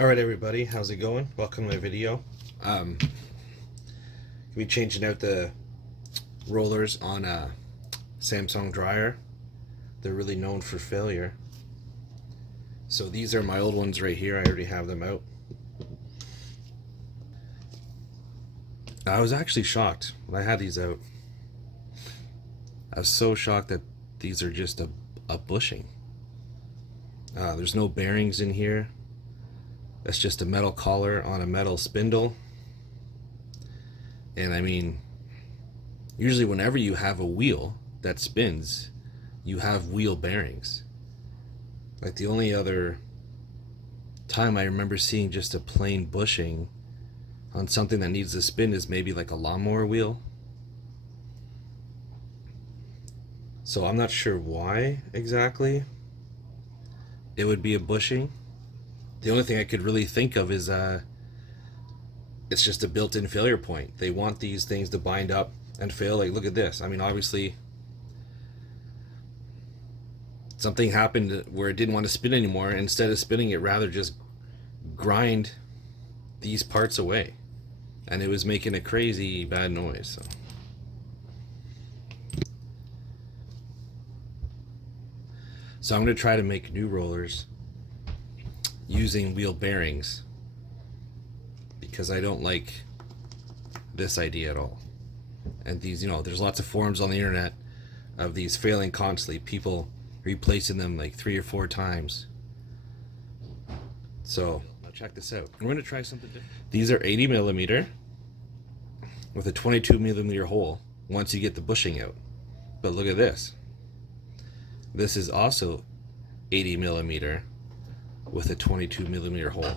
Alright everybody, how's it going? Welcome to my video. We changing out the rollers on a Samsung dryer. They're really known for failure. So these are my old ones right here. I already have them out. I was actually shocked when I had these out. I was so shocked that these are just a bushing. There's no bearings in here. That's just a metal collar on a metal spindle. And I mean, usually whenever you have a wheel that spins, you have wheel bearings. Like the only other time I remember seeing just a plain bushing on something that needs to spin is maybe like a lawnmower wheel. So I'm not sure why exactly it would be a bushing. The only thing I could really think of is it's just a built-in failure point. They want these things to bind up and fail. Like, look at this. I mean, obviously something happened where it didn't want to spin anymore. Instead of spinning, it rather just grind these parts away, and it was making a crazy bad noise. So I'm going to try to make new rollers using wheel bearings, because I don't like this idea at all. And these, you know, there's lots of forums on the internet of these failing constantly, people replacing them like 3 or 4 times. So now check this out. I'm going to try something different. These are 80 millimeter with a 22 millimeter hole once you get the bushing out. But look at this. This is also 80 millimeter with a 22 millimeter hole,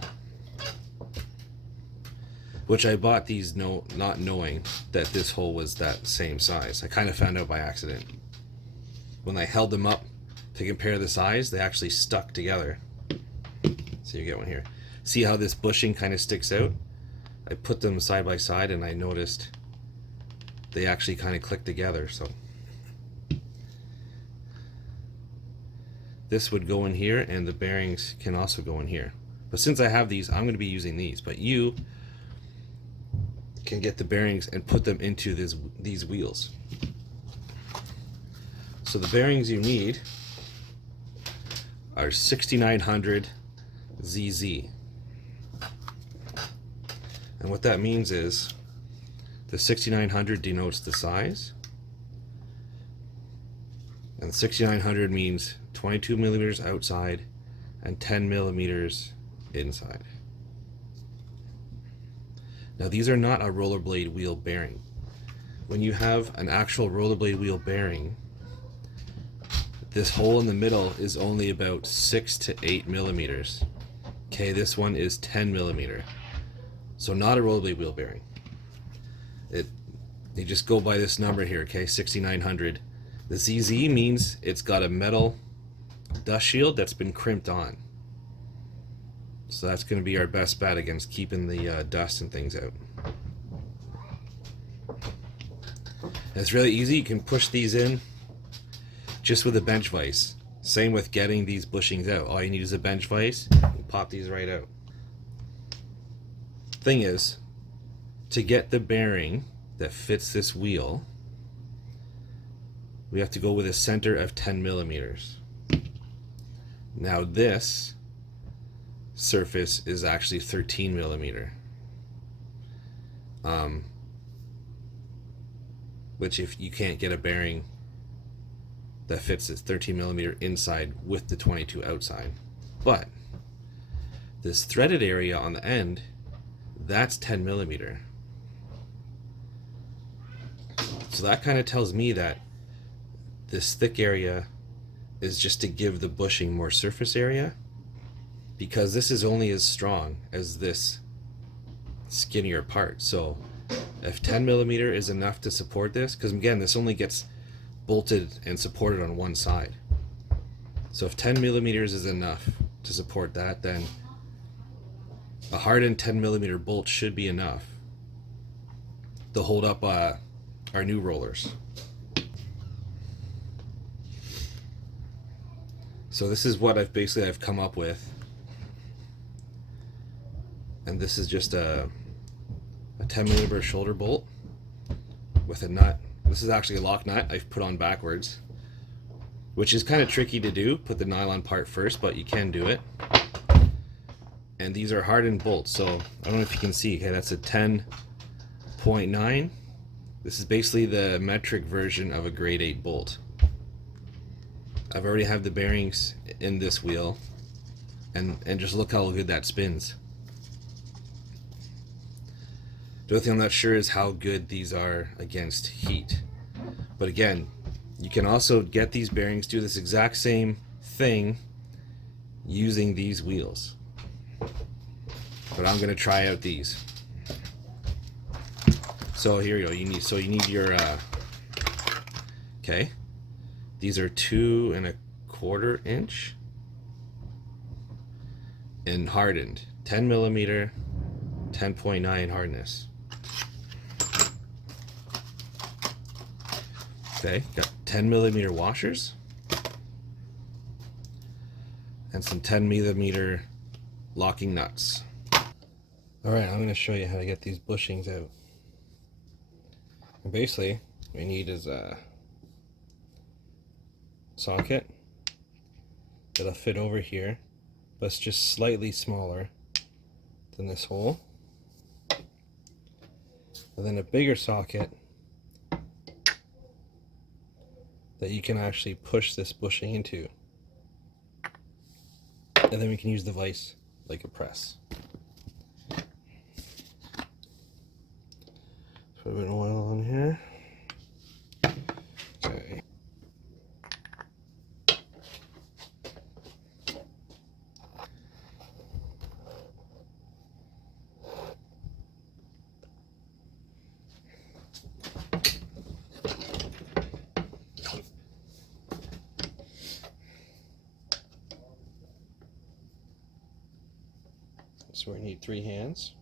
which I bought these not knowing that this hole was that same size. I kind of found out by accident. When I held them up to compare the size, they actually stuck together. So you get one here. See how this bushing kind of sticks out? I put them side by side and I noticed they actually kind of click together. So this would go in here, and the bearings can also go in here. But since I have these, I'm going to be using these. But you can get the bearings and put them into these wheels. So the bearings you need are 6900 ZZ. And what that means is the 6900 denotes the size, and 6900 means 22 millimeters outside and 10 millimeters inside. Now these are not a rollerblade wheel bearing. When you have an actual rollerblade wheel bearing, this hole in the middle is only about 6 to 8 millimeters. Okay, this one is 10 millimeter. So not a rollerblade wheel bearing. You just go by this number here, okay, 6900. The ZZ means it's got a metal dust shield that's been crimped on. So that's going to be our best bet against keeping the dust and things out. And it's really easy. You can push these in just with a bench vise. Same with getting these bushings out. All you need is a bench vise. You pop these right out. Thing is, to get the bearing that fits this wheel, we have to go with a center of 10 millimeters. Now this surface is actually 13 millimeter. Which, if you can't get a bearing that fits this 13 millimeter inside with the 22 outside. But this threaded area on the end, that's 10 millimeter. So that kind of tells me that this thick area is just to give the bushing more surface area, because this is only as strong as this skinnier part. So if 10 millimeter is enough to support this, because again, this only gets bolted and supported on one side. So if 10 millimeters is enough to support that, then a hardened 10 millimeter bolt should be enough to hold up our new rollers. So this is what I've come up with. And this is just a 10mm shoulder bolt with a nut. This is actually a lock nut I've put on backwards, which is kind of tricky to do. Put the nylon part first, but you can do it. And these are hardened bolts, so I don't know if you can see. Okay, that's a 10.9. This is basically the metric version of a grade 8 bolt. I've already have the bearings in this wheel, and just look how good that spins. The only thing I'm not sure is how good these are against heat. But again, you can also get these bearings, do this exact same thing using these wheels. But I'm gonna try out these. So here you go. You need your okay. These are 2¼ inch and hardened, 10mm, 10.9 hardness. Okay, got 10mm washers and some 10mm locking nuts. All right, I'm going to show you how to get these bushings out. And basically, what we need is a socket that'll fit over here, but it's just slightly smaller than this hole. And then a bigger socket that you can actually push this bushing into. And then we can use the vise like a press. Put a bit of oil on here. Okay. So we need 3 hands.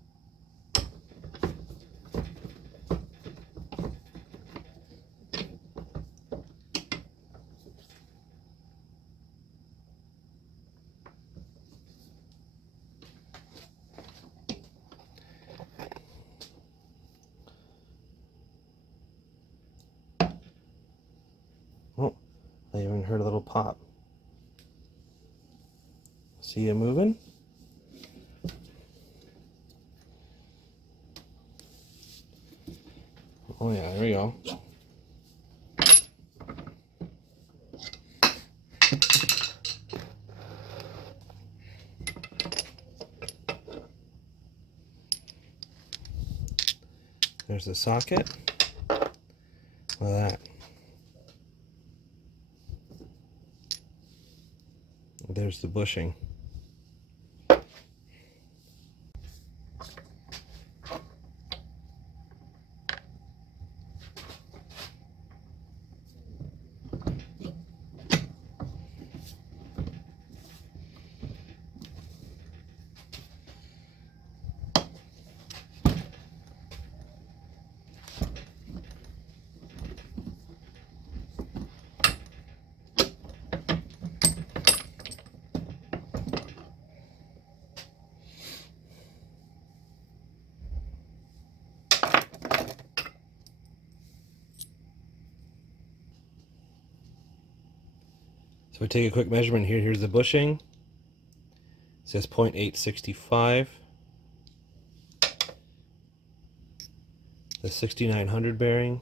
Oh, I even heard a little pop. See it moving? Oh yeah, there we go. There's the socket. Look at that. There's the bushing. So we take a quick measurement here. Here's the bushing. It says 0.865. The 6900 bearing,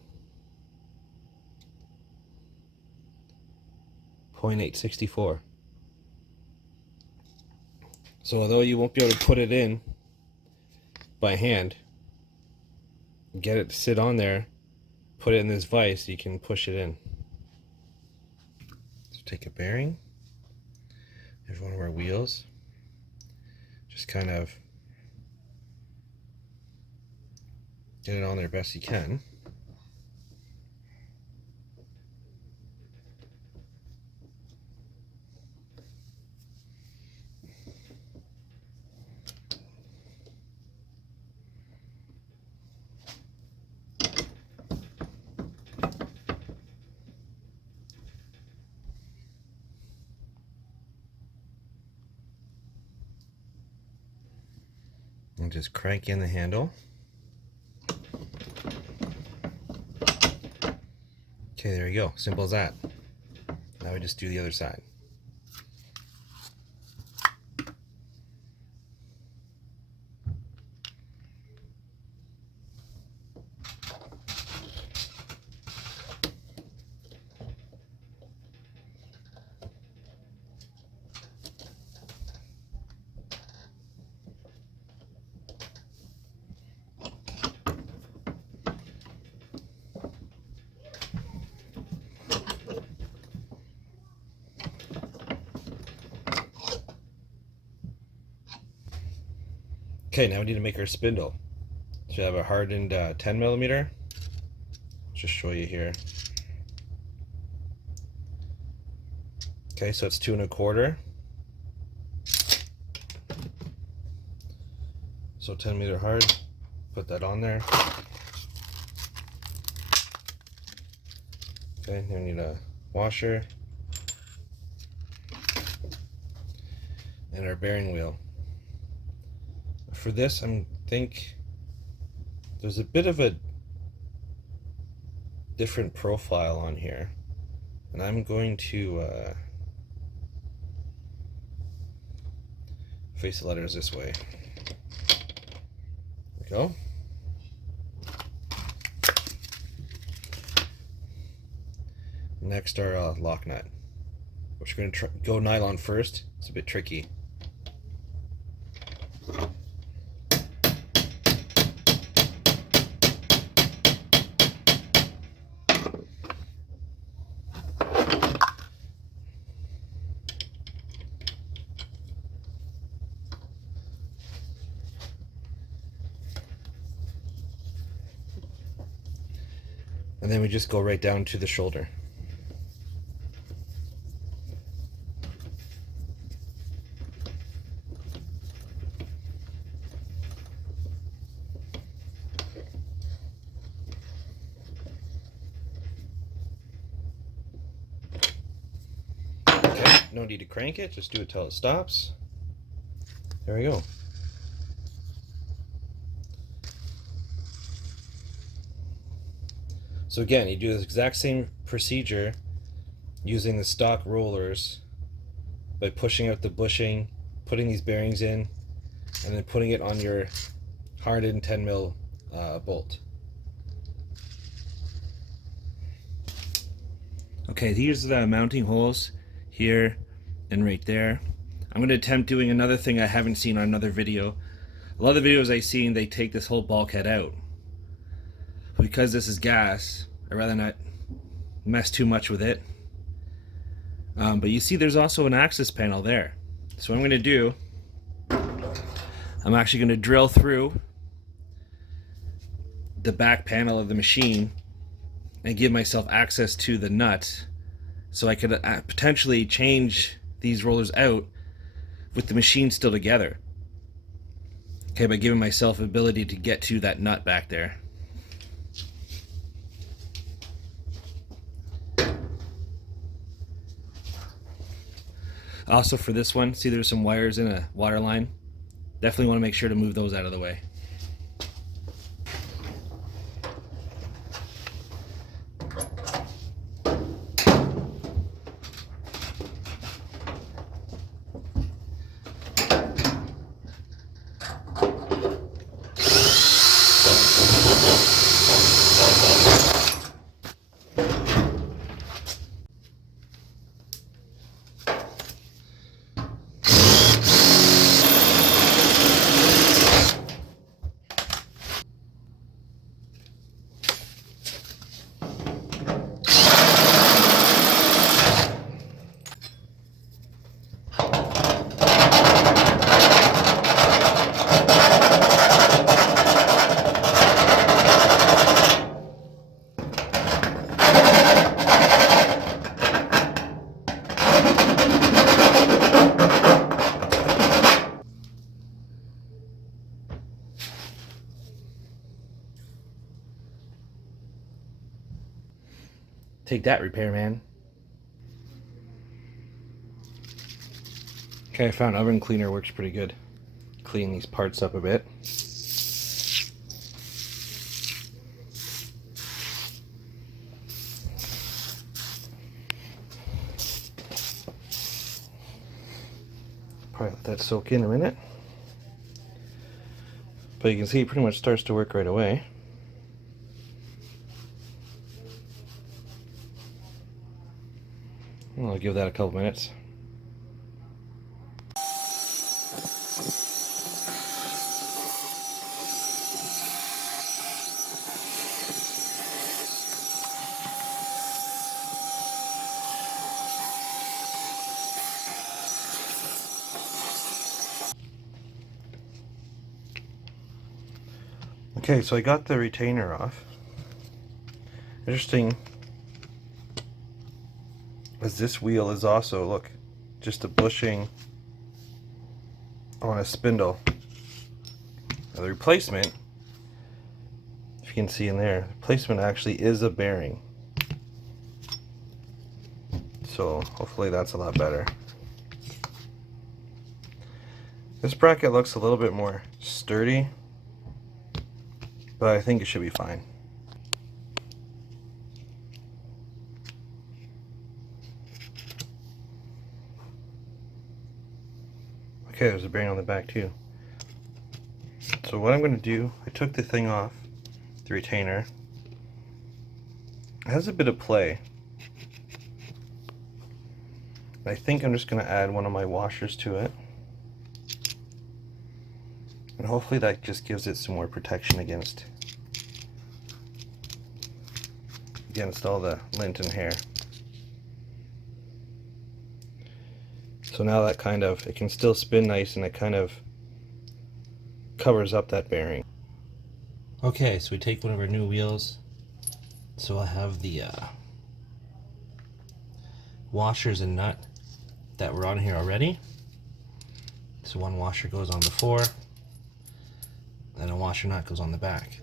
0.864. So although you won't be able to put it in by hand, get it to sit on there, put it in this vise, you can push it in. So take a bearing. There's one of our wheels. Just kind of get it on there best you can. And just crank in the handle. Okay, there you go. Simple as that. Now we just do the other side. Okay, now we need to make our spindle. So we have a hardened 10 millimeter. Just show you here. Okay, so it's 2 1/4. So 10 millimeter hard. Put that on there. Okay, now we need a washer and our bearing wheel. For this, I think there's a bit of a different profile on here, and I'm going to face the letters this way. There we go. Next, our lock nut, which we're going to go nylon first. It's a bit tricky. And then we just go right down to the shoulder. Okay, no need to crank it, just do it till it stops. There we go. So again, you do the exact same procedure using the stock rollers by pushing out the bushing, putting these bearings in, and then putting it on your hardened 10 mil bolt. Okay, these are the mounting holes here and right there. I'm going to attempt doing another thing I haven't seen on another video. A lot of the videos I've seen, they take this whole bulkhead out. Because this is gas, I'd rather not mess too much with it. But you see there's also an access panel there. So what I'm going to do, I'm actually going to drill through the back panel of the machine and give myself access to the nut so I could potentially change these rollers out with the machine still together. Okay, by giving myself ability to get to that nut back there. Also for this one, see there's some wires in a water line. Definitely want to make sure to move those out of the way. Take that, repairman. Okay, I found oven cleaner works pretty good. clean these parts up a bit. Probably let that soak in a minute. But you can see it pretty much starts to work right away. I'll give that a couple minutes. Okay, so I got the retainer off. Interesting, as this wheel is also, look, just a bushing on a spindle. Now the replacement, if you can see in there, the replacement actually is a bearing. So hopefully that's a lot better. This bracket looks a little bit more sturdy, but I think it should be fine. Okay, there's a bearing on the back too. So what I'm going to do, I took the thing off, the retainer. It has a bit of play. I think I'm just going to add one of my washers to it. And hopefully that just gives it some more protection against all the lint and hair. So now that kind of, it can still spin nice and it kind of covers up that bearing. Okay, so we take one of our new wheels. So I have the washers and nut that were on here already. So one washer goes on before, and a washer nut goes on the back.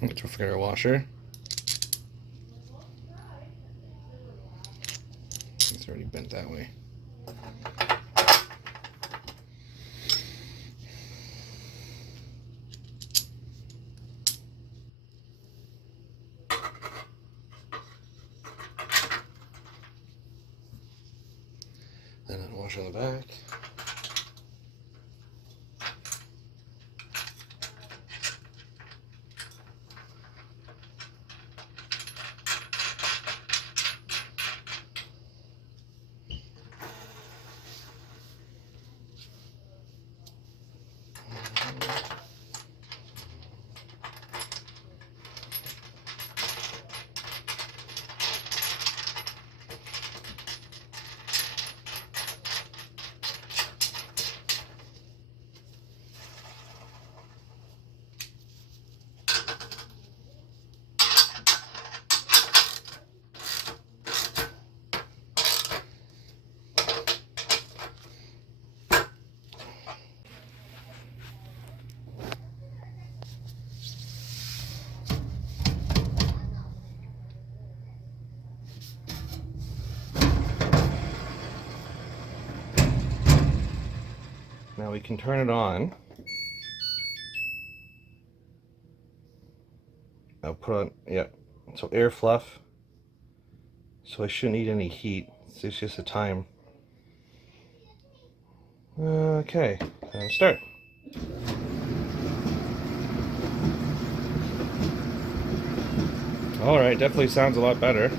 Don't forget our washer. It's already bent that way. Then a washer on the back. Now we can turn it on. I'll put on, yeah, so air fluff. So I shouldn't need any heat. It's just a time. Okay, start. Alright, definitely sounds a lot better.